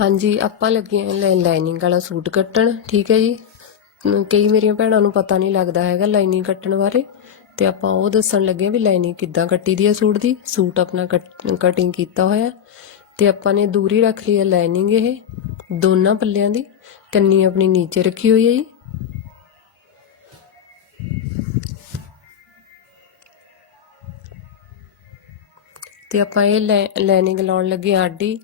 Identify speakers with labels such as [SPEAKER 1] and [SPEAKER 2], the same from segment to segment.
[SPEAKER 1] ਹਾਂਜੀ, ਆਪਾਂ ਲੱਗੇ ਆਂ ਲਾਈਨਿੰਗ ਵਾਲਾ ਸੂਟ ਕੱਟਣ, ਠੀਕ ਹੈ ਜੀ? ਕਈ ਮੇਰੀਆਂ ਭੈਣਾਂ ਨੂੰ ਪਤਾ ਨਹੀਂ ਲੱਗਦਾ ਹੈਗਾ ਲਾਈਨਿੰਗ ਕੱਟਣ ਬਾਰੇ, ਤੇ ਆਪਾਂ ਉਹ ਦੱਸਣ ਲੱਗੇ ਆਂ ਵੀ ਲਾਈਨਿੰਗ ਕਿੱਦਾਂ ਕੱਟੀ ਦੀ ਹੈ ਸੂਟ ਦੀ। ਸੂਟ ਆਪਣਾ ਕਟਿੰਗ ਕੀਤਾ ਹੋਇਆ। ਤੇ ਆਪਾਂ ਨੇ ਦੂਰੀ ਰੱਖ ਲਈ ਹੈ ਲਾਈਨਿੰਗ ਇਹ, ਦੋਨਾਂ ਪੱਲਿਆਂ ਦੀ। ਕੰਨੀ ਆਪਣੀ ਨੀਚੇ ਰੱਖੀ ਹੋਈ ਹੈ ਜੀ। ਤੇ ਆਪਾਂ ਇਹ ਲਾਈਨਿੰਗ ਲਾਉਣ ਲੱਗੇ ਆਂ ਆਡੀ।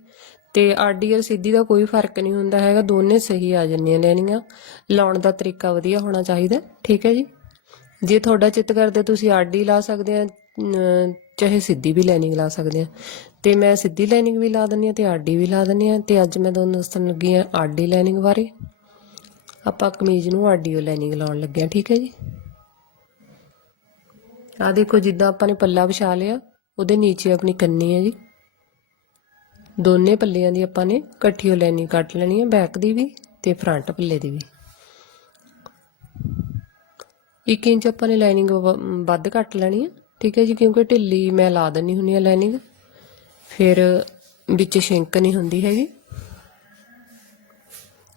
[SPEAKER 1] ਤੇ ਆਡੀ ਔਰ ਸਿੱਧੀ ਦਾ ਕੋਈ ਫ਼ਰਕ ਨਹੀਂ ਹੁੰਦਾ ਹੈਗਾ, ਦੋਨੇ ਸਹੀ ਆ ਜਾਂਦੀਆਂ ਲੈਣੀਆਂ ਲਾਉਣ ਦਾ ਤਰੀਕਾ ਵਧੀਆ ਹੋਣਾ ਚਾਹੀਦਾ, ਠੀਕ ਹੈ ਜੀ? ਜੇ ਤੁਹਾਡਾ ਚਿੱਤ ਕਰਦਾ ਤੁਸੀਂ ਆਡੀ ਲਾ ਸਕਦੇ ਆ ਚਾਹੇ ਸਿੱਧੀ ਵੀ ਲਾਈਨਿੰਗ ਲਾ ਸਕਦੇ ਆ। ਤੇ ਮੈਂ ਸਿੱਧੀ ਲਾਈਨਿੰਗ ਵੀ ਲਾ ਦਿੰਦੀ ਆ ਤੇ ਆਡੀ ਵੀ ਲਾ ਦਿੰਦੀ ਆ ਤੇ ਅੱਜ ਮੈਂ ਤੁਹਾਨੂੰ ਦੱਸਣ ਲੱਗੀ ਆ ਆਡੀ ਲਾਈਨਿੰਗ ਬਾਰੇ। ਆਪਾਂ ਕਮੀਜ਼ ਨੂੰ ਆਡੀਓ ਲਾਈਨਿੰਗ ਲਾਉਣ ਲੱਗੇ ਆ, ਠੀਕ ਹੈ ਜੀ? ਆ ਦੇਖੋ ਜਿੱਦਾਂ ਆਪਾਂ ਨੇ ਪੱਲਾ ਵਿਛਾ ਲਿਆ, ਉਹਦੇ ਨੀਚੇ ਆਪਣੀ ਕੰਨੀ ਹੈ ਜੀ। ਦੋਨੇ ਪੱਲਿਆਂ ਦੀ ਆਪਾਂ ਨੇ ਇਕੱਠੀ ਲਾਈਨਿੰਗ ਕੱਟ ਲੈਣੀ ਹੈ ਬੈਕ ਦੀ ਵੀ ਤੇ ਫਰੰਟ ਪੱਲੇ ਦੀ ਵੀ। 1 ਇੰਚ ਆਪਾਂ ਨੇ ਲਾਈਨਿੰਗ ਵੱਧ ਕੱਟ ਲੈਣੀ ਹੈ ਠੀਕ ਹੈ ਜੀ, ਕਿਉਂਕਿ ਢਿੱਲੀ ਮੈਂ ਲਾ ਦਿੰਨੀ ਹੁੰਨੀ ਆ ਲਾਈਨਿੰਗ ਫਿਰ ਵਿੱਚ ਸ਼ਿੰਕ ਨਹੀਂ ਹੁੰਦੀ ਹੈਗੀ।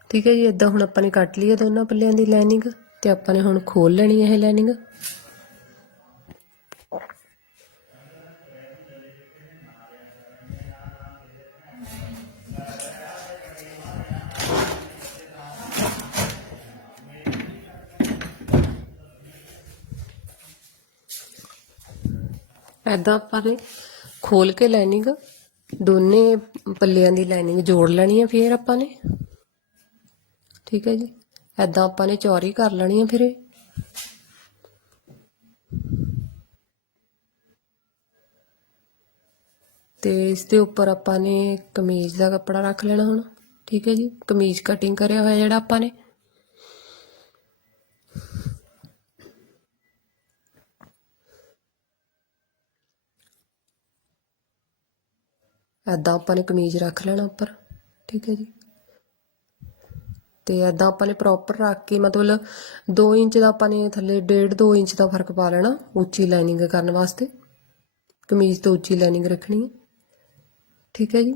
[SPEAKER 1] ਠੀਕ ਹੈ ਜੀ ਇਦਾਂ ਹੁਣ ਆਪਾਂ ਨੇ ਕੱਟ ਲਈ ਹੈ ਦੋਨਾਂ ਪੱਲਿਆਂ ਦੀ ਲਾਈਨਿੰਗ ਤੇ ਆਪਾਂ ਨੇ ਹੁਣ ਖੋਲ ਲੈਣੀ ਹੈ ਇਹ ਲਾਈਨਿੰਗ ਐਦਾਂ ਆਪਾਂ ਨੇ ਖੋਲ ਕੇ ਲਾਈਨਿੰਗ ਦੋਨੇ ਪੱਲਿਆਂ ਦੀ ਲਾਈਨਿੰਗ ਜੋੜ ਲੈਣੀ ਹੈ ਫਿਰ ਆਪਾਂ ਨੇ। ਠੀਕ ਹੈ ਜੀ? ਐਦਾਂ ਆਪਾਂ ਨੇ ਚੌੜੀ ਕਰ ਲੈਣੀ ਹੈ ਫਿਰ ਇਹ। ਤੇ ਇਸ ਦੇ ਉੱਪਰ ਆਪਾਂ ਨੇ ਕਮੀਜ਼ ਦਾ ਕੱਪੜਾ ਰੱਖ ਲੈਣਾ ਹੁਣ। ਠੀਕ ਹੈ ਜੀ? ਕਮੀਜ਼ ਕਟਿੰਗ ਕਰਿਆ ਹੋਇਆ ਜਿਹੜਾ ਆਪਾਂ ਨੇ। ਐਦਾਂ ਆਪਾਂ ਨੇ ਕਮੀਜ਼ ਰੱਖ ਲੈਣਾ ਉੱਪਰ, ਠੀਕ ਹੈ ਜੀ। ਤੇ ਐਦਾਂ ਆਪਾਂ ਨੇ ਪ੍ਰੋਪਰ ਰੱਖ ਕੇ ਮਤਲਬ 2 ਇੰਚ ਦਾ ਆਪਾਂ ਨੇ ਥੱਲੇ 1.5 2 ਇੰਚ ਦਾ ਫ਼ਰਕ ਪਾ ਲੈਣਾ ਉੱਚੀ ਲਾਈਨਿੰਗ ਕਰਨ ਵਾਸਤੇ। ਕਮੀਜ਼ ਤੋਂ ਉੱਚੀ ਲਾਈਨਿੰਗ ਰੱਖਣੀ ਹੈ, ਠੀਕ ਹੈ ਜੀ।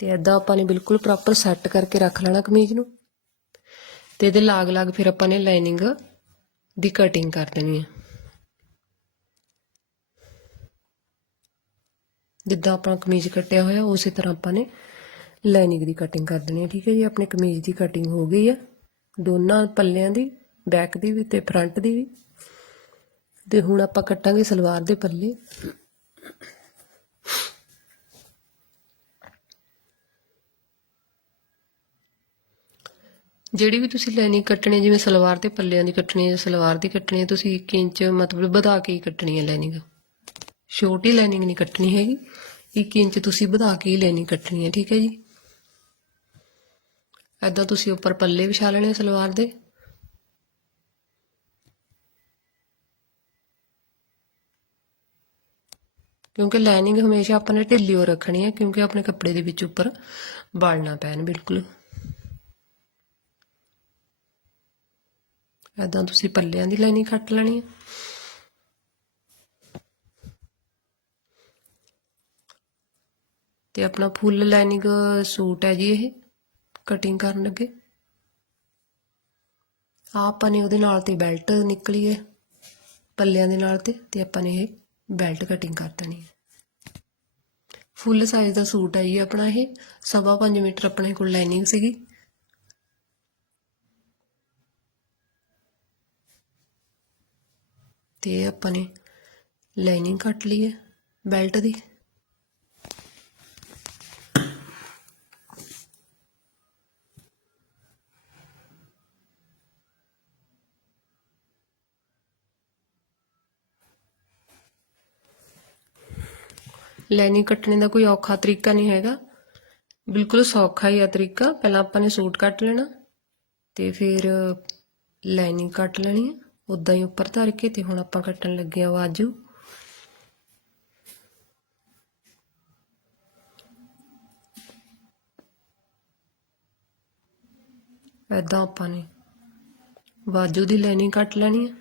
[SPEAKER 1] ਤੇ ਐਦਾਂ ਆਪਾਂ ਨੇ ਬਿਲਕੁਲ ਪ੍ਰੋਪਰ ਸੈੱਟ ਕਰਕੇ ਰੱਖ ਲੈਣਾ ਕਮੀਜ਼ ਨੂੰ। ਤੇ ਇਹਦੇ ਲਾਗ-ਲਾਗ ਫਿਰ ਆਪਾਂ ਨੇ ਲਾਈਨਿੰਗ ਦੀ ਕਟਿੰਗ ਕਰ ਦੇਣੀ ਹੈ। ਜਿੱਦਾਂ ਆਪਾਂ ਕਮੀਜ਼ ਕੱਟਿਆ ਹੋਇਆ, ਉਸੇ ਤਰ੍ਹਾਂ ਆਪਾਂ ਨੇ ਲਾਈਨਿੰਗ ਦੀ ਕਟਿੰਗ ਕਰ ਦੇਣੀ ਹੈ, ਠੀਕ ਹੈ ਜੀ? ਆਪਣੇ ਕਮੀਜ਼ ਦੀ ਕਟਿੰਗ ਹੋ ਗਈ ਆ ਦੋਨਾਂ ਪੱਲਿਆਂ ਦੀ ਬੈਕ ਦੀ ਵੀ ਤੇ ਫਰੰਟ ਦੀ ਵੀ। ਤੇ ਹੁਣ ਆਪਾਂ ਕੱਟਾਂਗੇ ਸਲਵਾਰ ਦੇ ਪੱਲੇ। ਜਿਹੜੀ ਵੀ ਤੁਸੀਂ ਲਾਈਨਿੰਗ ਕੱਟਣੀ ਜਿਵੇਂ ਸਲਵਾਰ ਦੇ ਪੱਲਿਆਂ ਦੀ ਕੱਟਣੀ ਹੈ ਸਲਵਾਰ ਦੀ ਕੱਟਣੀ ਹੈ, ਤੁਸੀਂ 1 ਇੰਚ ਮਤਲਬ ਵਧਾ ਕੇ ਹੀ ਕੱਟਣੀ ਹੈ ਲਾਈਨਿੰਗ ਛੋਟੀ ਲਾਈਨਿੰਗ ਨਹੀਂ ਕੱਟਣੀ ਹੈਗੀ। 1 ਇੰਚ ਤੁਸੀਂ ਵਧਾ ਕੇ ਹੀ ਲਾਈਨਿੰਗ ਕੱਟਣੀ ਹੈ, ਠੀਕ ਹੈ ਜੀ। ਐਦਾਂ ਤੁਸੀਂ ਉੱਪਰ ਪੱਲੇ ਵਿਛਾ ਲੈਣੇ ਸਲਵਾਰ ਦੇ। ਕਿਉਂਕਿ ਲਾਈਨਿੰਗ ਹਮੇਸ਼ਾ ਆਪਾਂ ਨੇ ਢਿੱਲੀ ਹੋ ਰੱਖਣੀ ਹੈ, ਕਿਉਂਕਿ ਆਪਣੇ ਕੱਪੜੇ ਦੇ ਵਿੱਚ ਉੱਪਰ ਬਾਲਣਾ ਪੈਣ, ਬਿਲਕੁਲ। ਐਦਾਂ ਤੁਸੀਂ ਪੱਲਿਆਂ ਦੀ ਲਾਈਨਿੰਗ ਕੱਟ ਲੈਣੀ ਹੈ। ਤੇ ਆਪਣਾ ਫੁੱਲ ਲਾਈਨਿੰਗ ਸੂਟ ਹੈ ਜੀ ਇਹ ਕਟਿੰਗ ਕਰਨ ਲੱਗੇ। ਆਹ ਆਪਾਂ ਨੇ ਉਹਦੇ ਨਾਲ ਤੇ ਬੈਲਟ ਨਿਕਲੀ ਹੈ, ਪੱਲਿਆਂ ਦੇ ਨਾਲ ਤੇ ਤੇ ਆਪਾਂ ਨੇ ਇਹ ਬੈਲਟ ਕਟਿੰਗ ਕਰ ਦੇਣੀ ਹੈ। ਫੁੱਲ ਸਾਈਜ਼ ਦਾ ਸੂਟ ਹੈ ਜੀ ਆਪਣਾ ਇਹ, ਸਵਾ ਪੰਜ ਮੀਟਰ ਆਪਣੇ ਕੋਲ ਲਾਈਨਿੰਗ ਸੀਗੀ। ਤੇ ਆਪਾਂ ਨੇ ਲਾਈਨਿੰਗ ਕੱਟ ਲਈ ਹੈ ਬੈਲਟ ਦੀ। ਲਾਈਨਿੰਗ ਕੱਟਣੇ ਦਾ ਕੋਈ ਔਖਾ ਤਰੀਕਾ ਨਹੀਂ ਹੈਗਾ। ਬਿਲਕੁਲ ਸੌਖਾ ਹੀ ਆ ਤਰੀਕਾ। ਪਹਿਲਾਂ ਆਪਾਂ ਨੇ ਸੂਟ ਕੱਟ ਲੈਣਾ ਤੇ ਫਿਰ ਲਾਈਨਿੰਗ ਕੱਟ ਲੈਣੀ ਹੈ ਉਦਾਂ ਹੀ ਉੱਪਰ ਧਰ ਕੇ ਤੇ ਹੁਣ ਆਪਾਂ ਕੱਟਣ ਲੱਗੇ ਆ ਬਾਜੂ ਏਦਾਂ ਆਪਾਂ ਨੇ ਬਾਜੂ ਦੀ ਲਾਈਨਿੰਗ ਕੱਟ ਲੈਣੀ ਹੈ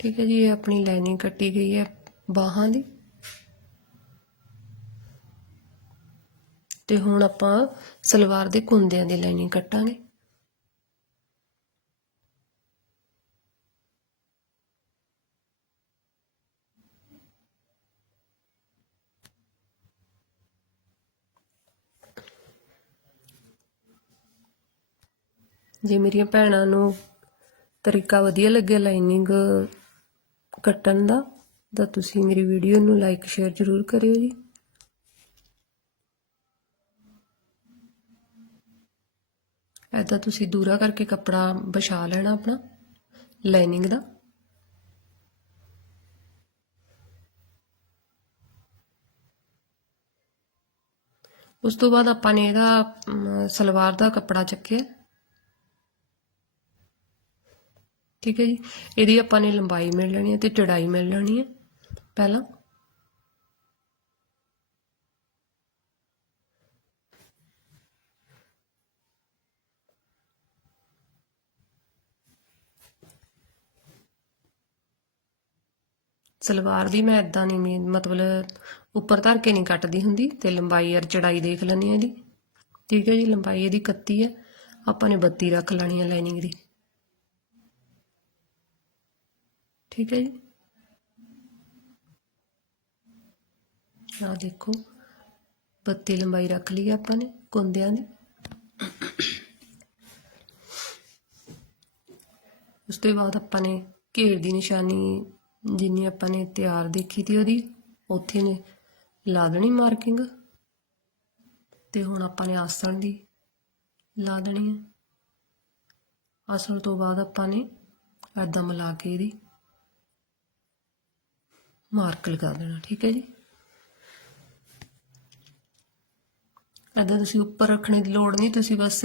[SPEAKER 1] ਠੀਕ ਹੈ ਜੀ, ਇਹ ਆਪਣੀ ਲਾਈਨਿੰਗ ਕੱਟੀ ਗਈ ਹੈ ਬਾਹਾਂ ਦੀ। ਤੇ ਹੁਣ ਆਪਾਂ ਸਲਵਾਰ ਦੇ ਕੁੰਦਿਆਂ ਦੀ ਲਾਈਨਿੰਗ ਕੱਟਾਂਗੇ। ਜੇ ਮੇਰੀਆਂ ਭੈਣਾਂ ਨੂੰ ਤਰੀਕਾ ਵਧੀਆ ਲੱਗਿਆ ਲਾਈਨਿੰਗ ਕੱਟਣ ਦਾ, ਤਾਂ ਤੁਸੀਂ ਮੇਰੀ ਵੀਡੀਓ ਨੂੰ ਲਾਈਕ ਸ਼ੇਅਰ ਜ਼ਰੂਰ ਕਰਿਓ ਜੀ। ਐਦਾਂ ਤੁਸੀਂ ਦੂਰਾ ਕਰਕੇ ਕੱਪੜਾ ਵਿਛਾ ਲੈਣਾ ਆਪਣਾ ਲਾਈਨਿੰਗ ਦਾ। ਉਸ ਤੋਂ ਬਾਅਦ ਆਪਾਂ ਨੇ ਇਹਦਾ ਸਲਵਾਰ ਦਾ ਕੱਪੜਾ ਚੱਕਿਆ। ਠੀਕ ਹੈ ਜੀ। ਇਹਦੀ ਆਪਾਂ ਨੇ ਲੰਬਾਈ ਮਿਲ ਲੈਣੀ ਹੈ ਤੇ ਚੜਾਈ ਮਿਲ ਲੈਣੀ ਹੈ। ਪਹਿਲਾਂ ਸਲਵਾਰ ਦੀ ਮੈਂ ਇਦਾਂ ਨਹੀਂ ਮਤਲਬ ਉੱਪਰ ਧਰ ਕੇ ਨਹੀਂ ਕੱਟਦੀ ਹੁੰਦੀ ਤੇ ਲੰਬਾਈ ਔਰ ਚੜਾਈ ਦੇਖ ਲੈਣੀ ਹੈ ਇਹਦੀ। ਠੀਕ ਹੈ ਜੀ, ਲੰਬਾਈ ਇਹਦੀ 31 ਹੈ। ਆਪਾਂ ਨੇ 32 ਰੱਖ ਲੈਣੀ ਹੈ ਲਾਈਨਿੰਗ ਦੀ। ਠੀਕ ਹੈ ਜੀ। ਆਹ ਦੇਖੋ 32 ਲੰਬਾਈ ਰੱਖ ਲਈ ਆਪਾਂ ਨੇ, ਕੁੰਦਿਆਂ ਦੀ। ਉਸ ਤੋਂ ਬਾਅਦ ਆਪਾਂ ਨੇ ਘੇਰ ਦੀ ਨਿਸ਼ਾਨੀ, ਜਿੰਨੀ ਆਪਾਂ ਨੇ ਤਿਆਰ ਦੇਖੀ ਤੀ ਉਹਦੀ, ਉੱਥੇ ਨੇ ਲਾ ਦੇਣੀ ਮਾਰਕਿੰਗ। ਤੇ ਹੁਣ ਆਪਾਂ ਨੇ ਆਸਣ ਦੀ ਲਾ ਦੇਣੀ ਹੈ। ਆਸਣ ਤੋਂ ਬਾਅਦ ਆਪਾਂ ਨੇ ਏਦਾਂ ਮਿਲਾ ਕੇ ਇਹਦੀ ਮਾਰਕ ਲਗਾ ਦੇਣਾ, ਠੀਕ ਹੈ ਜੀ। ਏਦਾਂ ਤੁਸੀਂ ਉੱਪਰ ਰੱਖਣੇ ਦੀ ਲੋੜ ਨਹੀਂ, ਤੁਸੀਂ ਬਸ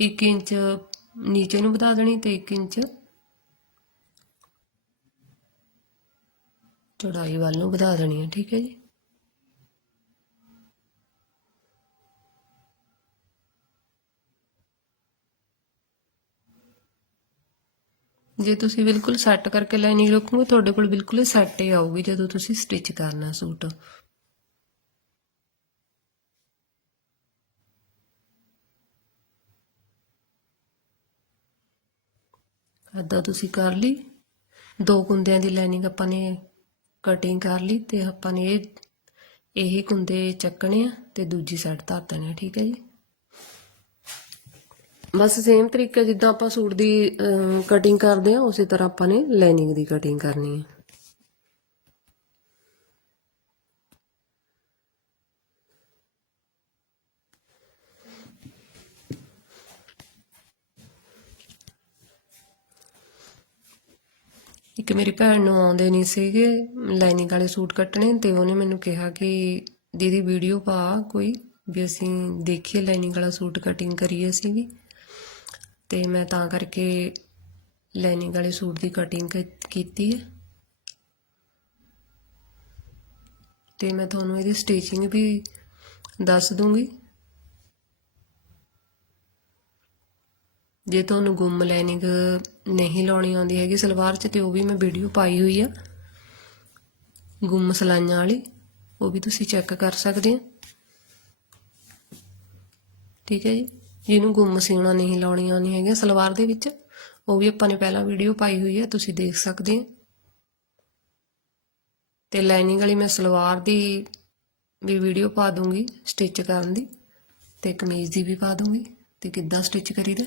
[SPEAKER 1] 1 ਇੰਚ ਨੀਚੇ ਨੂੰ ਵਧਾ ਦੇਣੀ ਤੇ 1 ਇੰਚ ਚੌੜਾਈ ਵੱਲ ਨੂੰ ਵਧਾ ਦੇਣੀ ਹੈ, ਠੀਕ ਹੈ ਜੀ। ਜੇ ਤੁਸੀਂ ਬਿਲਕੁਲ ਸੈੱਟ ਕਰਕੇ ਲਾਈਨਿੰਗ ਰੱਖੋਗੇ ਤੁਹਾਡੇ ਕੋਲ ਬਿਲਕੁਲ ਹੀ ਸੈੱਟ ਹੀ ਆਊਗੀ ਜਦੋਂ ਤੁਸੀਂ ਸਟਿਚ ਕਰਨਾ ਸੂਟ। ਏਦਾਂ ਤੁਸੀਂ ਕਰ ਲਈ। ਦੋ ਕੁੰਦਿਆਂ ਦੀ ਲਾਈਨਿੰਗ ਆਪਾਂ ਨੇ ਕਟਿੰਗ ਕਰ ਲਈ ਤੇ ਆਪਾਂ ਨੇ ਇਹ ਇਹ ਕੁੰਦੇ ਚੱਕਣੇ ਆ ਤੇ ਦੂਜੀ ਸਾਈਡ ਧਰ ਦੇਣੇ ਆ, ਠੀਕ ਹੈ ਜੀ? ਬਸ ਸੇਮ ਤਰੀਕਾ ਜਿੱਦਾਂ ਆਪਾਂ ਸੂਟ ਦੀ ਕਟਿੰਗ ਕਰਦੇ ਆ ਉਸੇ ਤਰ੍ਹਾਂ ਆਪਾਂ ਨੇ ਲਾਈਨਿੰਗ ਦੀ ਕਟਿੰਗ ਕਰਨੀ ਹੈ। ਇੱਕ ਮੇਰੀ ਭੈਣ ਨੂੰ ਆਉਂਦੇ ਨਹੀਂ ਸੀਗੇ ਲਾਈਨਿੰਗ ਵਾਲੇ ਸੂਟ ਕੱਟਣੇ, ਤੇ ਉਹਨੇ ਮੈਨੂੰ ਕਿਹਾ ਕਿ, ਦੀਦੀ ਵੀਡੀਓ ਪਾ ਕੋਈ, ਵੀ ਅਸੀਂ ਦੇਖੀਏ ਲਾਈਨਿੰਗ ਵਾਲਾ ਸੂਟ ਕਟਿੰਗ ਕਰੀਏ ਅਸੀਂ ਵੀ। ਤੇ ਮੈਂ ਤਾਂ ਕਰਕੇ ਲਾਈਨਿੰਗ ਵਾਲੇ ਸੂਟ ਦੀ ਕਟਿੰਗ ਕੀਤੀ ਹੈ। ਤੇ ਮੈਂ ਤੁਹਾਨੂੰ ਇਹਦੀ ਸਟਿਚਿੰਗ ਵੀ ਦੱਸ ਦੂੰਗੀ। ਜੇ ਤੁਹਾਨੂੰ ਗੁੰਮ ਲਾਈਨਿੰਗ ਨਹੀਂ ਲਾਉਣੀ ਆਉਂਦੀ ਹੈਗੀ ਸਲਵਾਰ 'ਚ ਤੇ ਉਹ ਵੀ ਮੈਂ ਵੀਡੀਓ ਪਾਈ ਹੋਈ ਆ। ਗੁੰਮ ਸਲਾਈਆਂ ਵਾਲੀ, ਉਹ ਵੀ ਤੁਸੀਂ ਚੈੱਕ ਕਰ ਸਕਦੇ ਹੋ। ਠੀਕ ਹੈ ਜੀ। ਜਿਹਨੂੰ ਗੁੰਮ ਸਿਉਣਾ ਨਹੀਂ ਲਾਉਣੀਆਂ ਆਉਂਦੀ ਹੈਗੀਆਂ ਸਲਵਾਰ ਦੇ ਵਿੱਚ, ਉਹ ਵੀ ਆਪਾਂ ਨੇ ਪਹਿਲਾਂ ਵੀਡੀਓ ਪਾਈ ਹੋਈ ਹੈ, ਤੁਸੀਂ ਦੇਖ ਸਕਦੇ ਆ ਤੇ ਲਾਈਨਿੰਗ ਵਾਲੀ ਮੈਂ ਸਲਵਾਰ ਦੀ ਵੀ ਵੀਡੀਓ ਪਾ ਦੂੰਗੀ ਸਟਿਚ ਕਰਨ ਦੀ ਤੇ ਕਮੀਜ਼ ਦੀ ਵੀ ਪਾ ਦੂੰਗੀ, ਤੇ ਕਿੱਦਾਂ ਸਟਿਚ ਕਰੀਦਾ।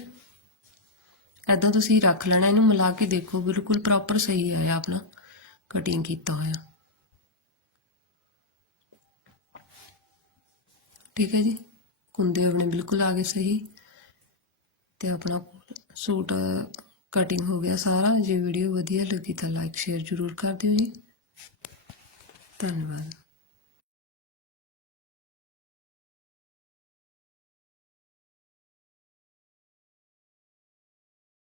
[SPEAKER 1] ਐਦਾਂ ਤੁਸੀਂ ਰੱਖ ਲੈਣਾ, ਇਹਨੂੰ ਮਿਲਾ ਕੇ ਦੇਖੋ, ਬਿਲਕੁਲ ਪ੍ਰੋਪਰ ਸਹੀ ਆਇਆ ਆਪਣਾ ਕਟਿੰਗ ਕੀਤਾ ਹੋਇਆ। ਠੀਕ ਹੈ ਜੀ? ਕੁੰਦੇ ਆਪਣੇ ਬਿਲਕੁਲ ਆ ਗਏ ਸਹੀ। ਤੇ ਆਪਣਾ ਸੂਟ ਕਟਿੰਗ ਹੋ ਗਿਆ ਸਾਰਾ। ਜੇ ਵੀਡੀਓ ਵਧੀਆ ਲੱਗੀ ਤਾਂ ਲਾਈਕ ਸ਼ੇਅਰ ਜ਼ਰੂਰ ਕਰ ਦਿਓ ਜੀ। ਧੰਨਵਾਦ।